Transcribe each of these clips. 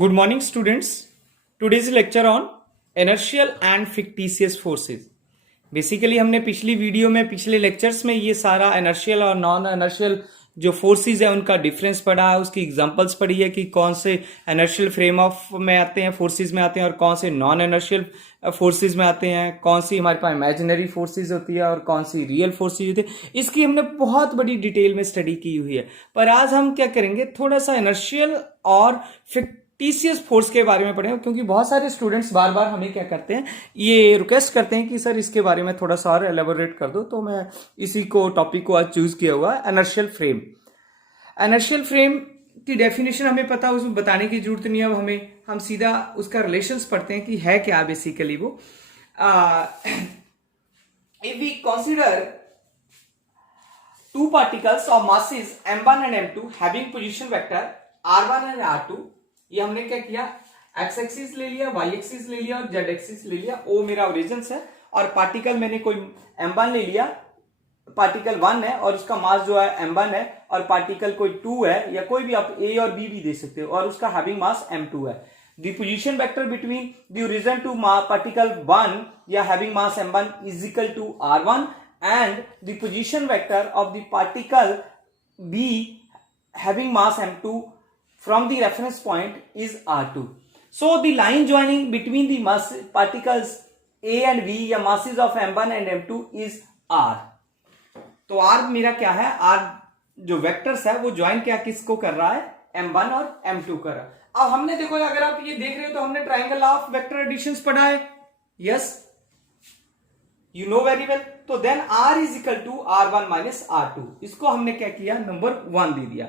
Good morning, students. Today's lecture on inertial and fictitious forces. Basically हमने पिछली video में पिछले लेक्चर्स में ये सारा इनर्शियल और नॉन इनर्शियल जो फोर्सेस है उनका डिफरेंस पढ़ा है, उसकी एग्जांपल्स पढ़ी है कि कौन से इनर्शियल फ्रेम ऑफ में आते हैं, फोर्सेस में आते हैं और कौन से नॉन इनर्शियल फोर्सेस में आते हैं, कौन सी हमारे पास इमेजिनरी फोर्सेस होती है और कौन सी रियल फोर्सेस होती है। इसकी हमने बहुत बड़ी डिटेल में स्टडी की हुई है। पर आज हम क्या करेंगे, थोड़ा सा इनर्शियल और fictitious फोर्स के बारे में पढ़ेंगे, क्योंकि बहुत सारे स्टूडेंट्स बार बार हमें क्या करते हैं, ये रिक्वेस्ट करते हैं कि सर इसके बारे में थोड़ा सा और एलेबोरेट कर दो। तो मैं इसी को टॉपिक को आज चूज किया हुआ है, इनर्शियल फ्रेम। इनर्शियल फ्रेम की डेफिनेशन हमें पता है, उसमें बताने की जरूरत नहीं है। अब हम सीधा उसका रिलेशंस पढ़ते हैं कि है क्या बेसिकली वो। If we consider two particles of masses m1 and m2 having position vector r1 and r2, ये हमने क्या किया, x एक्सिस ले लिया, y एक्सिस ले लिया और z एक्सिस ले लिया। o मेरा ओरिजिन है और पार्टिकल मैंने कोई m1 ले लिया, पार्टिकल 1 है और उसका मास जो है m1 है, और पार्टिकल कोई 2 है या कोई भी आप a और b भी दे सकते हो और उसका हैविंग मास m2 है। The position vector between the origin to particle 1 या having mass m1 is equal to r1 and the position vector of the particle b having mass m2 from the reference point is r2. So the line joining between the mass particles a and b या masses of m1 and m2 is r. तो r मेरा क्या है, r जो vectors है वो join क्या किसको कर रहा है, m1 और m2 कर रहा है। अब हमने देखो, अगर आप ये देख रहे हो तो हमने ट्राइंगल ऑफ वेक्टर एडिशंस पढ़ा है, yes, you know very well. तो then r is equal to r1 minus r2, इसको हमने क्या किया, नंबर 1 दे दिया।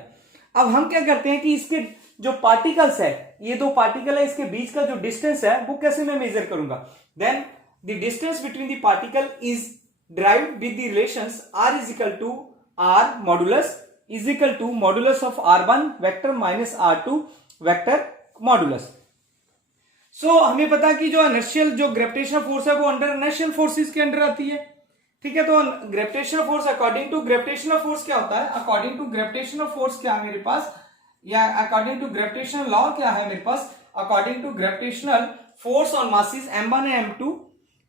अब हम क्या करते हैं कि इसके जो पार्टिकल्स है, ये दो पार्टिकल है, इसके बीच का जो डिस्टेंस है वो कैसे मैं मेजर करूंगा। Then the distance between the particle is derived with the relations r is equal to r modulus is equal to modulus of r1 vector minus r2 vector modulus. So हमें पता है कि जो इनर्शियल जो gravitational force है वो under inertial forces के under आती है, ठीक है। तो gravitational force according to gravitational force क्या होता है, अकॉर्डिंग टू ग्रेविटेशनल फोर्स क्या है मेरे पास, या अकॉर्डिंग टू ग्रेविटेशनल लॉ क्या है मेरे पास, according to gravitational force on masses m1 and m2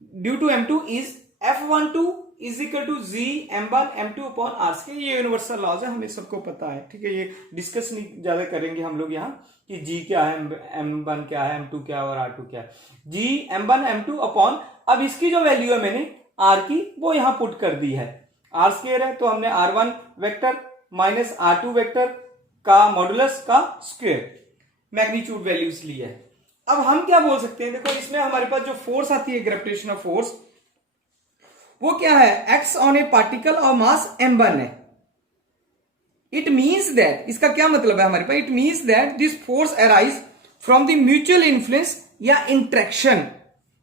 due to m2 is F12 is equal to g m1 m2 upon r square. ये universal laws है, हमें सबको पता है, ठीक है। ये डिस्कस नहीं ज्यादा करेंगे हम लोग यहाँ कि g क्या है, m1 क्या है, m2 क्या है और r2 क्या है। g m1 m2 अपॉन, अब इसकी जो वैल्यू है मैंने r की वो यहां पुट कर दी है, r स्क्वायर है, तो हमने r1 vector minus r2 vector का मॉडुलस का स्क्वायर मैग्नीट्यूड वैल्यूज ली है। अब हम क्या बोल सकते हैं, देखो इसमें हमारे पास जो फोर्स आती है ग्रेविटेशनल फोर्स, वो क्या है, x ऑन ए पार्टिकल और मास m1 है। इट मीन्स दैट, इसका क्या मतलब है हमारे पास, it means that this force arise from the mutual influence या इंट्रैक्शन,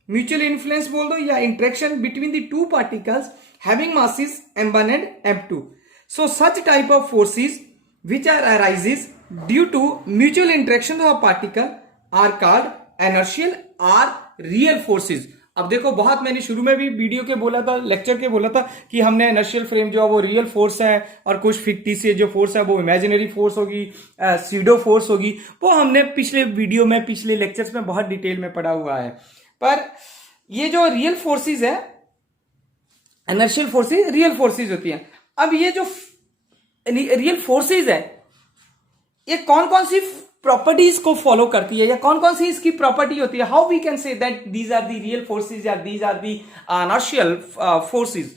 म्यूचुअल इन्फ्लुएंस बोल दो या interaction between the two particles having masses m1 and m2। So such type of forces which are arises due to mutual interaction of a particle are called inertial or real forces। अब देखो, बहुत मैंने शुरू में भी video के बोला था, लेक्चर के बोला था कि हमने इनर्शियल फ्रेम जो है वो रियल फोर्स है और कुछ फिक्टिशियस जो फोर्स है वो इमेजिनरी फोर्स होगी, सीडो फोर्स होगी, वो हमने पिछले वीडियो में पिछले लेक्चर्स में बहुत डिटेल में पढ़ा हुआ है। पर ये जो रियल फोर्सेस है, इनर्शियल फोर्सेस रियल फोर्सेस होती हैं। अब ये जो रियल फोर्सेस है, ये कौन कौन सी प्रॉपर्टीज को फॉलो करती है या कौन कौन सी इसकी प्रॉपर्टी होती है, how we can say that these are the real forces या these are the inertial forces.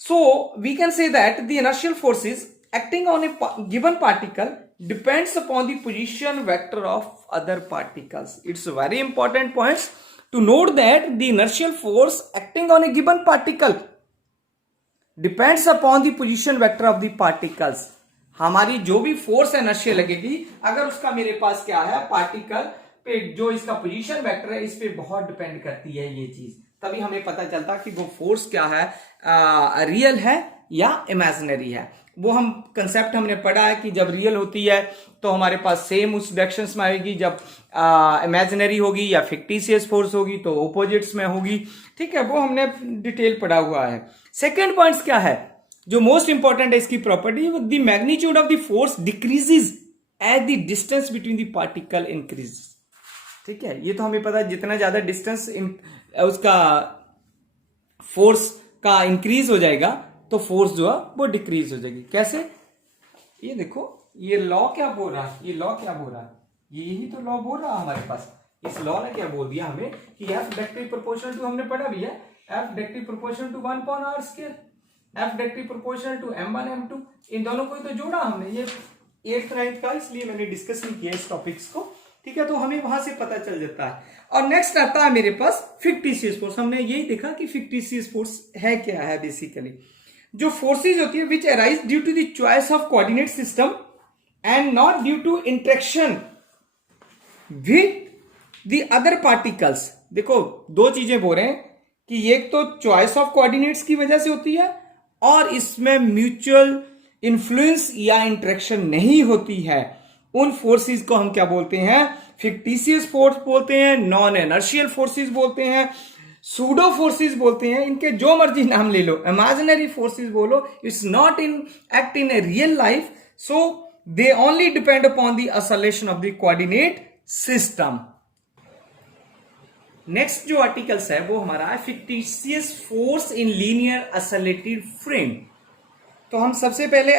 So we can say that the inertial forces acting on a given particle depends upon the position vector of other particles. It's very important points to note that the inertial force acting on a given particle depends upon the position vector of the particles। हमारी जो भी force inertial लगेगी, अगर उसका मेरे पास क्या है, particle पे जो इसका पोजीशन वेक्टर है, इस पे बहुत डिपेंड करती है ये चीज। तभी हमें पता चलता कि वो फोर्स क्या है, रियल है या इमेजिनरी है। वो हम कंसेप्ट हमने पढ़ा है कि जब रियल होती है तो हमारे पास सेम उस डायरेक्शंस में आएगी, जब इमेजिनरी होगी या फिक्टिशियस फोर्स होगी तो ऑपोजिट्स में होगी, ठीक है। वो हमने डिटेल पढ़ा हुआ है। सेकेंड पॉइंट क्या है, जो मोस्ट इंपॉर्टेंट है इसकी property, the magnitude of the force decreases as the distance between the particle increases. ठीक है, ये तो हमें पता है, जितना ज्यादा डिस्टेंस उसका फोर्स का इंक्रीज हो जाएगा तो फोर्स जो है वो डिक्रीज हो जाएगी। कैसे? ये देखो, ये लॉ क्या बोल रहा है, ये लॉ क्या बोल रहा है, यही तो लॉ बोल रहा है हमारे पास। इस लॉ ने क्या बोल दिया हमें कि एफ डायरेक्टली प्रोपोर्शनल टू, हमने पढ़ा भी है, F directly proportional to 1/r², F directly proportional to m1 m2, इन दोनों को तो जोड़ा हमने, ये 8th 9th का, इसलिए मैंने डिस्कस नहीं किया इस टॉपिक्स को। ठीक है, तो हमें वहां से पता चल जाता है। और नेक्स्ट आता है मेरे पास फिक्टिशियस फोर्स। हमने यही देखा कि फिक्टिशियस फोर्स है क्या है, बेसिकली जो फोर्सेज होती है which arise due to the choice of coordinate system and not due to interaction with the other particles. देखो, दो चीजें बोल रहे हैं कि एक तो चॉइस ऑफ कोऑर्डिनेट्स की वजह से होती है और इसमें म्यूचुअल इन्फ्लुएंस या इंटरेक्शन नहीं होती है। उन फोर्सेस को हम क्या बोलते हैं? फिक्टिशियस फोर्स बोलते हैं, नॉन इनर्शियल फोर्सेस बोलते हैं, सूडो फोर्सेस बोलते हैं, इनके जो मर्जी नाम ले लो, इमेजिनरी फोर्सेस बोलो, it's not in act in a real life, so they only depend upon the oscillation of the coordinate system. Next जो आर्टिकल्स है वो हमारा है fictitious force in linear oscillated frame. तो हम सबसे पहले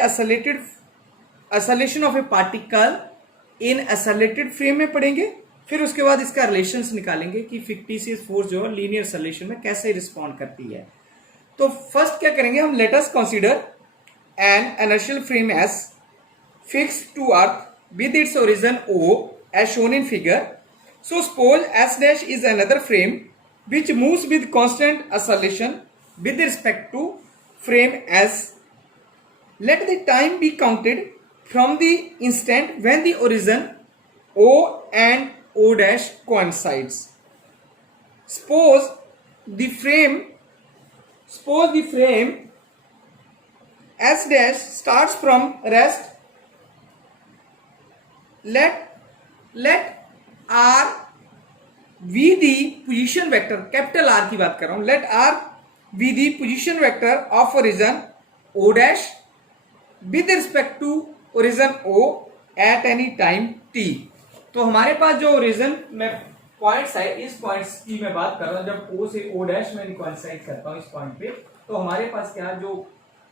oscillation of a particle in oscillated frame में पढ़ेंगे, फिर उसके बाद इसका रिलेशंस निकालेंगे कि फिक्टिशियस फोर्स जो है लीनियर ऑसिलेशन में कैसे रिस्पॉन्ड करती है। तो फर्स्ट क्या करेंगे हम, let us consider an inertial frame as fixed to earth with its origin O as shown in figure. So suppose S dash is another frame which moves with constant oscillation with respect to frame S. Let the time be counted from the instant when the origin O and O dash coincides. Suppose the frame S dash starts from rest. Let R be the position vector, capital R की बात कर रहा हूं, let R be the position vector of origin O dash with respect to origin O at any time t. तो हमारे पास जो origin में पॉइंट्स है, इस पॉइंट्स की मैं बात कर रहा हूं, जब O से O डैश में कोइंसाइड करता हूं इस पॉइंट पे, तो हमारे पास क्या जो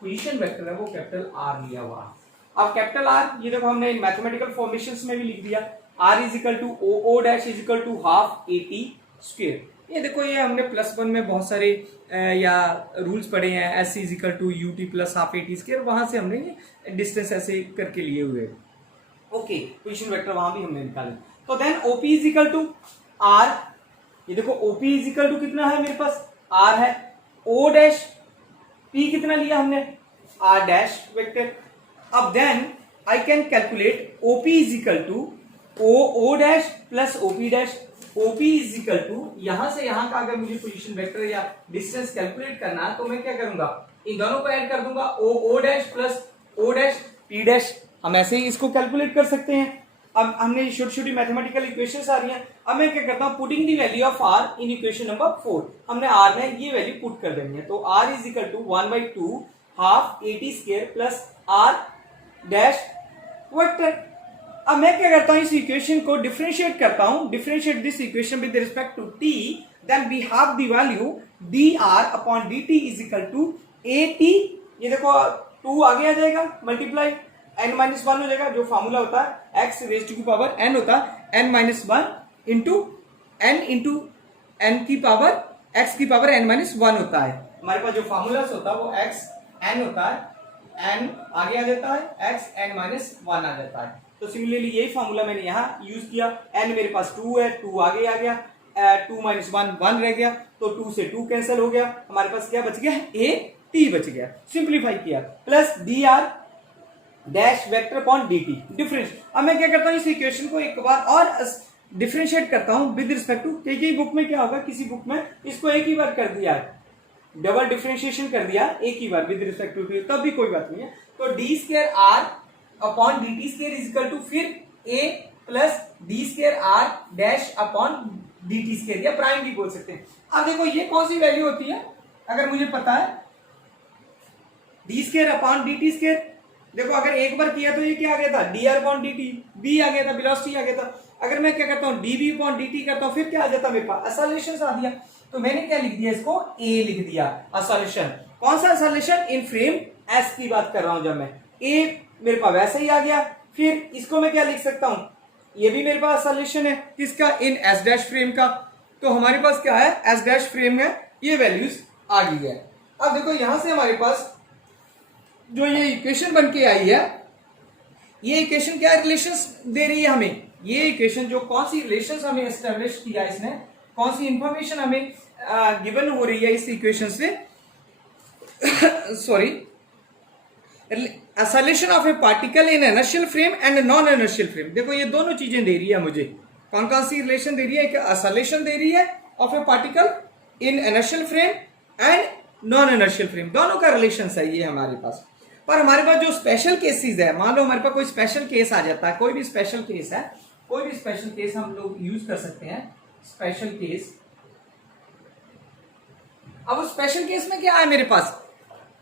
पोजीशन वेक्टर है वो कैपिटल R लिया हुआ है। अब कैपिटल R, ये देखो हमने मैथमेटिकल फॉर्मेशंस में भी लिख दिया, R is equal to O dash is equal to half AT square. ये देखो, ये हमने +1 में बहुत सारे या रूल्स पढ़े हैं, S is equal to UT plus half AT square, वहां से हमने ये डिस्टेंस ऐसे करके लिए हुए। ओके, पोजीशन वेक्टर वहां भी हमने निकाले। तो then OP is equal to R, ये देखो OP इज इक्वल टू कितना है मेरे पास, R है, O डैश P कितना लिया हमने, R डैश वेक्टर। अब then I can calculate OP is equal to O dash plus OP dash. OP is equal to यहां से यहां का अगर मुझे पोजीशन वेक्टर या डिस्टेंस कैलकुलेट करना है तो मैं क्या करूंगा, इन दोनों को ऐड कर दूंगा, O dash plus O dash P dash. हम ऐसे ही इसको कैलकुलेट कर सकते हैं। अब हमने छोटी छोटी मैथमेटिकल इक्वेशंस आ रही हैं, अब मैं क्या करता हूं, putting the value of R in equation number 4, हमने R में ये वैल्यू पुट कर देनी है। तो R is equal to 1/2 half AT square plus R dash vector. अब मैं क्या करता हूं, इस इक्वेशन को डिफरेंशिएट करता हूं, differentiate this equation with respect to t, then we have the value dr upon dt is equal to AT। ये देखो 2 आगे आ जाएगा, मल्टीप्लाई n-1 हो जाएगा, जो फार्मूला होता है x रेज टू की पावर n होता है n-1 इंटू n की पावर x की पावर n-1 होता है। हमारे पास जो फार्मूला होता है वो x n होता है, n आगे आ जाता है, x n-1 आ जाता है। तो सिमिलरली यही फार्मूला मैंने यहाँ यूज किया, n मेरे पास 2 है, 2 आगे आ गया, 2 - 1 रह गया, तो 2 से 2 कैंसिल हो गया, हमारे पास क्या बच गया, AT बच गया, सिंप्लीफाई किया, plus dr dash vector upon dt difference. अब मैं क्या करता हूँ, इस इक्वेशन को एक बार और डिफरेंशिएट करता हूँ विद रिस्पेक्ट टू, कई बुक में क्या होगा, किसी बुक में इसको एक ही बार कर दिया, डबल डिफरेंशिएशन कर दिया एक ही बार विद रिस्पेक्ट टू, तब भी कोई बात नहीं है। तो d square R upon dt square is equal to फिर A plus d square R dash upon dt square, या प्राइम भी बोल सकते हैं। अब देखो ये कौन सी वैल्यू होती है, अगर मुझे पता है D square upon dt square, देखो अगर एक बार किया तो ये क्या आ गया था, dr अपॉन dt, b आ गया था, वेलोसिटी आ गया था। अगर मैं क्या करता हूं dv upon dt करता हूं फिर क्या आ जाता मेरे पास असोलेशन आ दिया। तो मैंने क्या लिख दिया इसको a लिख दिया असोलेशन। कौन सा असोलेशन? इन फ्रेम s की बात कर रहा हूं जब मैं a मेरे पास वैसे ही आ गया। फिर इसको मैं क्या लिख सकता हूं, ये भी मेरे पास असोलेशन है किसका? इन s डैश फ्रेम का। तो हमारे पास क्या है? s डैश फ्रेम है, ये वैल्यूज आ गई है। अब देखो यहां से हमारे पास जो ये इक्वेशन बन के आई है, ये इक्वेशन क्या रिलेशंस दे रही है हमें? ये इक्वेशन जो कौन सी रिलेशंस हमें एस्टेब्लिश किया इसने, कौन सी इंफॉर्मेशन हमें गिवन हो रही है इस इक्वेशन से sorry, acceleration of a particle in inertial frame and non inertial frame. देखो ये दोनों चीजें दे रही है मुझे। कौन कौन सी रिलेशन दे रही है? कि असोलेशन दे रही है of a particle in inertial frame and non inertial frame, दोनों का रिलेशन है ये हमारे पास। पर हमारे पास जो स्पेशल केसेस है, मान लो हमारे पास कोई स्पेशल केस आ जाता है, कोई भी स्पेशल केस है, कोई भी स्पेशल केस हम लोग यूज कर सकते हैं, स्पेशल केस। अब उस स्पेशल केस में क्या है मेरे पास?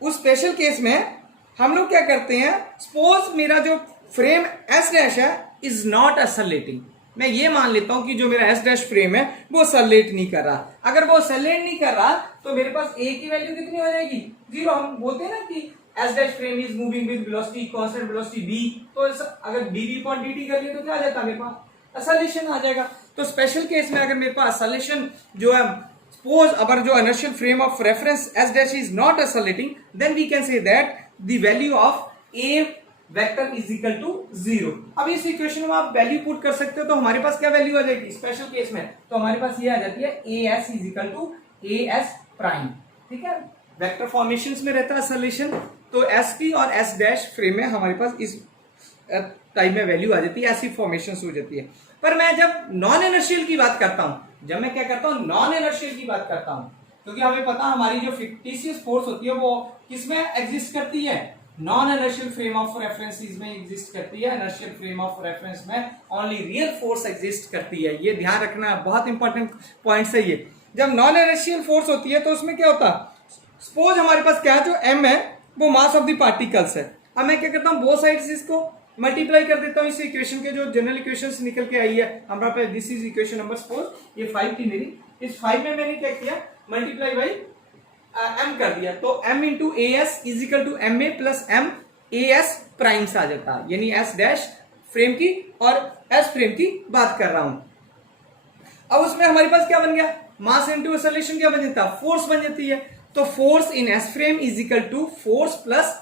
उस स्पेशल केस में हम लोग क्या करते हैं, सपोज मेरा जो फ्रेम एस डैश है इज नॉट असलेटिंग। मैं ये मान लेता हूं कि जो मेरा एस डैश फ्रेम है वो सलेट नहीं कर रहा। अगर वो सलेट नहीं कर रहा तो मेरे पास ए की वैल्यू कितनी हो जाएगी? 0। हम बोलते हैं ना कि S dash frame is moving with velocity constant velocity B, तो अगर dv upon dt कर लिया तो क्या आ जाता है मेरे पास? असलेशन आ जाएगा। तो स्पेशल केस में अगर मेरे पास असलेशन जो है, सपोज अगर जो inertial frame of reference S dash is not accelerating, then we can say that the value of a vector is equal to 0। अब इस इक्वेशन में आप वैल्यू पुट कर सकते हो, तो हमारे पास क्या वैल्यू आ जाएगी स्पेशल केस में? तो हमारे पास ये आ जाती है A S is equal to A S prime. ठीक है, वेक्टर फॉर्मेशंस में रहता है असलेशन, तो एस की और एस डैश फ्रेम में हमारे पास इस टाइप में वैल्यू आ जाती है, ऐसी फॉर्मेशन हो जाती है। पर मैं जब नॉन इनर्शियल की बात करता हूं, जब मैं क्या करता हूं नॉन इनर्शियल की बात करता हूं, क्योंकि हमें पता हमारी जो फिक्टिशियस फोर्स होती है वो किसमें एग्जिस्ट करती है? Non inertial frame of reference में एग्जिस्ट करती है। इनर्शियल फ्रेम ऑफ रेफरेंस में ओनली रियल फोर्स एग्जिस्ट करती है। ये ध्यान रखना, बहुत इंपॉर्टेंट पॉइंट है ये। जब नॉन इनर्शियल फोर्स होती है तो उसमें क्या होता है, सपोज हमारे पास क्या है, जो m है वो मास ऑफ द पार्टिकल्स है। अब मैं क्या करता हूँ, बोथ साइड्स इसको मल्टीप्लाई कर देता हूँ इस इक्वेशन के जो जनरल इक्वेशन निकल के आई है हमारे पास। This is equation number, suppose ये 5 थी मेरी, इस 5 में मैंने क्या किया, मल्टीप्लाई बाई m कर दिया, तो m into A S is equal to M A plus M A S prime से आ जाता है, यानी एस डैश फ्रेम की और एस फ्रेम की बात कर रहा हूं। अब उसमें हमारे पास क्या बन गया, मास इंटू एक्सेलरेशन क्या बन जाता है, फोर्स बन जाती है। तो force in S frame is equal to force plus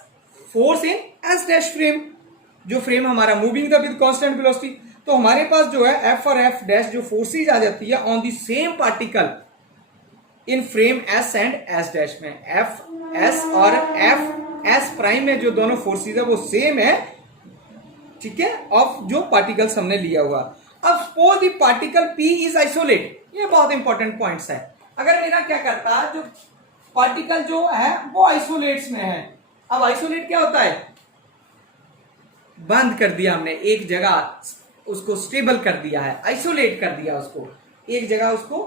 force in S dash frame, जो फ्रेम हमारा मूविंग था विद कांस्टेंट वेलोसिटी। तो हमारे पास जो है एफ और एफ डैश जो फोर्सेज आ जाती है on the same particle in frame S and S dash में, एफ एस और एफ एस प्राइम में जो दोनों फोर्सेज है वो सेम है, ठीक है, ऑफ जो पार्टिकल्स हमने लिया हुआ। अब suppose the particle P is isolate, ये बहुत इंपॉर्टेंट पॉइंट्स है। अगर मेरा क्या करता है, जो पार्टिकल जो है वो आइसोलेट्स में है। अब आइसोलेट क्या होता है, बंद कर दिया हमने एक जगह, उसको स्टेबल कर दिया है, आइसोलेट कर दिया उसको, एक जगह उसको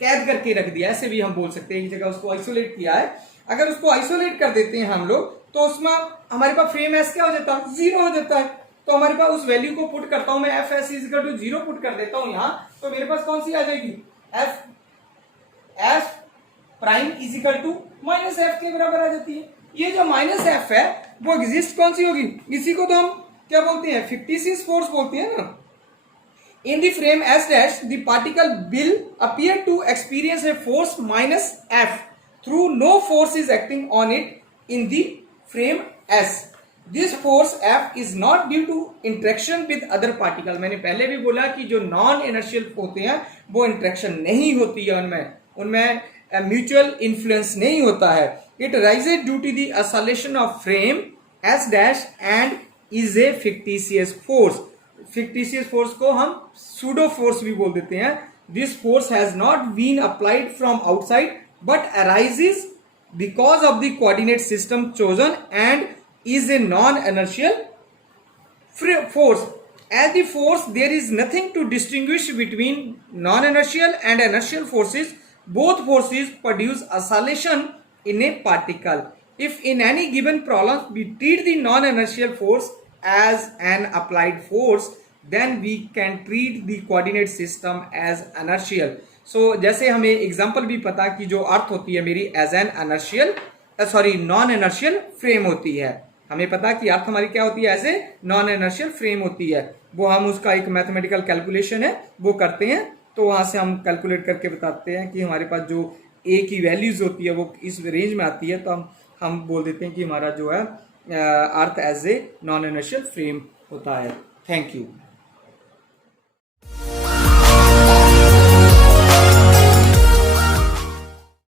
कैद करके रख दिया, ऐसे भी हम बोल सकते हैं, एक जगह उसको आइसोलेट किया है। अगर उसको आइसोलेट कर देते हैं हम लोग तो उसमें हमारे पास फ्रेम एस क्या हो जाता है, 0 हो जाता है। तो हमारे पास उस वैल्यू को पुट करता हूं मैं, F S is equal to 0 put कर देता हूं यहां, तो मेरे पास कौन सी आ जाएगी, F F prime is equal to minus F के बराबर आ जाती है। ये जो माइनस एफ है वो एग्जिस्ट कौन सी होगी, इसी को तो हम क्या बोलते हैं, फिक्टिशियस फोर्स बोलते हैं ना। In the frame S dash, the particle will appear to experience a force minus F through no force is acting on it in the frame S. This force F is not due to interaction with other particle. मैंने पहले भी बोला कि जो non inertial होते हैं वो interaction नहीं होती है उनमें म्यूचुअल इन्फ्लुएंस नहीं होता है। It arises due to the oscillation of frame S dash and is a fictitious force. Fictitious force को हम सूडो फोर्स भी बोल देते हैं। This force has not been applied from outside but arises because of the coordinate system chosen and is a non inertial force. As the force there is nothing to distinguish between non inertial and inertial forces, both forces produce oscillation in a particle. If in any given problem we treat the non-inertial force as an applied force, then we can treat the coordinate system as inertial. So जैसे हमें example भी पता कि जो अर्थ होती है मेरी as an inertial non inertial frame होती है, हमें पता कि अर्थ हमारी क्या होती है, as a non inertial frame होती है। वो हम उसका एक मैथमेटिकल कैलकुलेशन है वो करते हैं, तो वहां से हम कैलकुलेट करके बताते हैं कि हमारे पास जो ए की वैल्यूज होती है वो इस रेंज में आती है, तो हम बोल देते हैं कि हमारा जो है earth as a non inertial frame होता है। Thank you.